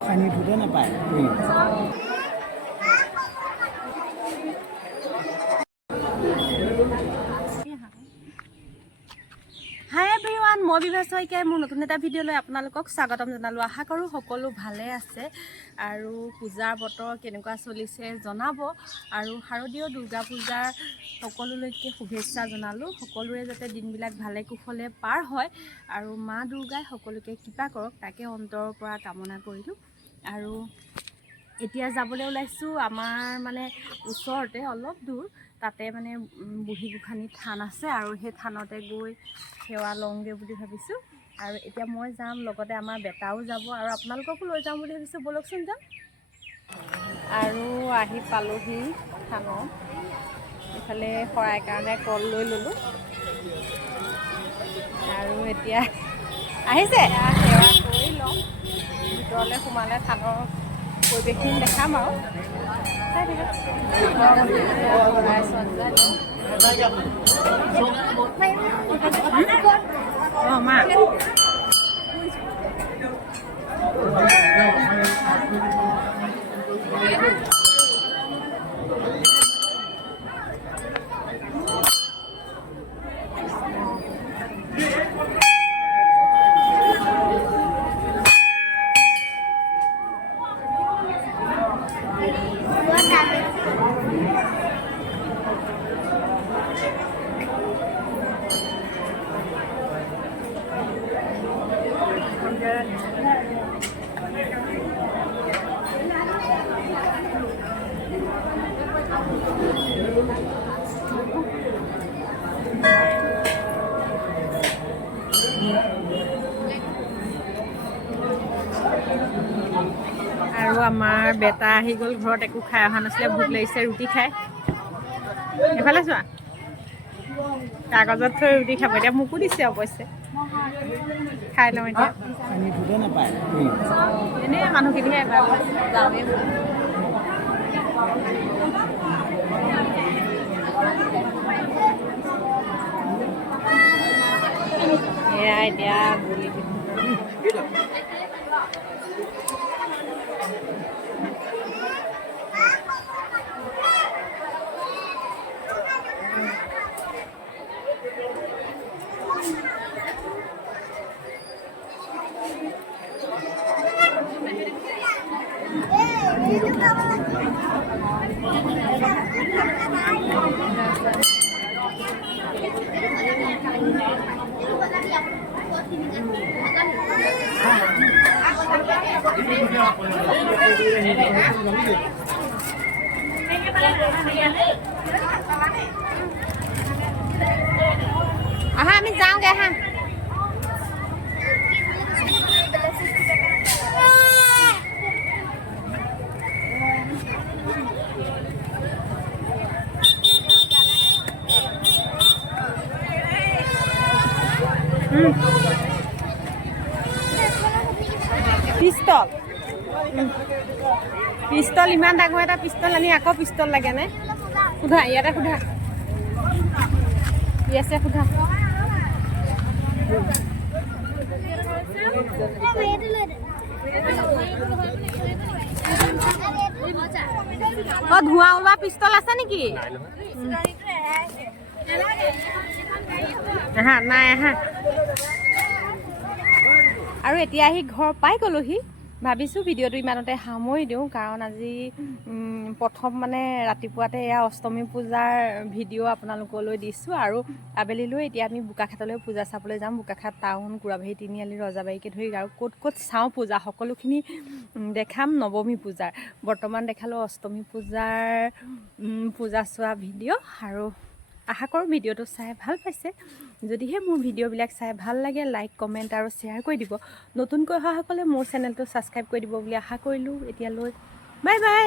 পানী ধুতে নাপায়। হাই এভৰিৱান, মই বিভা শইকীয়াই মোৰ নতুন এটা ভিডিঅ'লৈ আপোনালোকক স্বাগতম জনালোঁ। আশা কৰোঁ সকলো ভালে আছে আৰু পূজাৰ বতৰ কেনেকুৱা চলিছে জনাব। আৰু শাৰদীয় দুৰ্গা পূজাৰ সকলোলৈকে শুভেচ্ছা জনালোঁ। সকলোৰে যাতে দিনবিলাক ভালে কুশলে পাৰ হয় আৰু মা দুৰ্গাই সকলোকে কৃপা কৰক তাকে অন্তৰৰ পৰা কামনা কৰিলোঁ। আৰু এতিয়া যাবলৈ ওলাইছোঁ আমাৰ মানে ওচৰতে অলপ দূৰ, তাতে মানে বুঢ়ী গোঁসানী থান আছে আৰু সেই থানতে গৈ সেৱা লওঁগৈ বুলি ভাবিছোঁ। আৰু এতিয়া মই যাম, লগতে আমাৰ বেটাও যাব আৰু আপোনালোককো লৈ যাম বুলি ভাবিছোঁ। ব'লকচোন যাম। আৰু আহি পালোহি থানত। ইফালে শৰাই কাৰণে কল লৈ ল'লোঁ আৰু এতিয়া আহিছে সেৱা কৰি লওঁ। ভিতৰলৈ সোমালে থানৰ পৰিৱেশখিনি দেখাম আৰু চাই অঁ মা আৰু আমাৰ বেটা আহি গ'ল। ঘৰত একো খাই অহা নাছিলে, ভোক লাগিছে, ৰুটি খাই। এইফালে চোৱা, কাগজত থৈ ৰুটি খাব। এতিয়া মোকো দিছে অৱশ্যে, খাই লওঁ এতিয়া। পানী ধুতে নাপায়। এনেই মানুহখিনিহে এবাৰ যাওঁৱেই। এয়া এতিয়া বুলি আহা, আমি যাওঁগৈ আহা। পিষ্টল পিষ্টল ইমান ডাঙৰ এটা পিষ্টল আনি আকৌ পিষ্টল লাগে নে? সোধা, ইয়াতে সোধা, কি আছে সোধা। ধোঁৱা ওলোৱা পিষ্টল আছে নেকি? আহা, নাই আহা। আৰু এতিয়া আহি ঘৰ পাই গ'লোহি। ভাবিছোঁ ভিডিঅ'টো ইমানতে সামৰি দিওঁ, কাৰণ আজি প্ৰথম মানে ৰাতিপুৱাতে এয়া অষ্টমী পূজাৰ ভিডিঅ' আপোনালোকলৈ দিছোঁ। আৰু আবেলিলৈ এতিয়া আমি বোকাখাতলৈ পূজা চাবলৈ যাম। বোকাখাত টাউন, কুৰাবাহী, তিনিআলি, ৰজাবাৰীকে ধৰি আৰু ক'ত ক'ত চাওঁ পূজা সকলোখিনি দেখাম। নৱমী পূজাৰ বৰ্তমান দেখালোঁ অষ্টমী পূজাৰ পূজা চোৱা ভিডিঅ'। আৰু আশা কৰোঁ ভিডিঅ'টো চাই ভাল পাইছে। যদিহে মোৰ ভিডিঅ'বিলাক চাই ভাল লাগে, লাইক, কমেণ্ট আৰু শ্বেয়াৰ কৰি দিব। নতুনকৈ অহাসকলে মোৰ চেনেলটো ছাবস্ক্ৰাইব কৰি দিব বুলি আশা কৰিলোঁ। এতিয়ালৈ বাই বাই।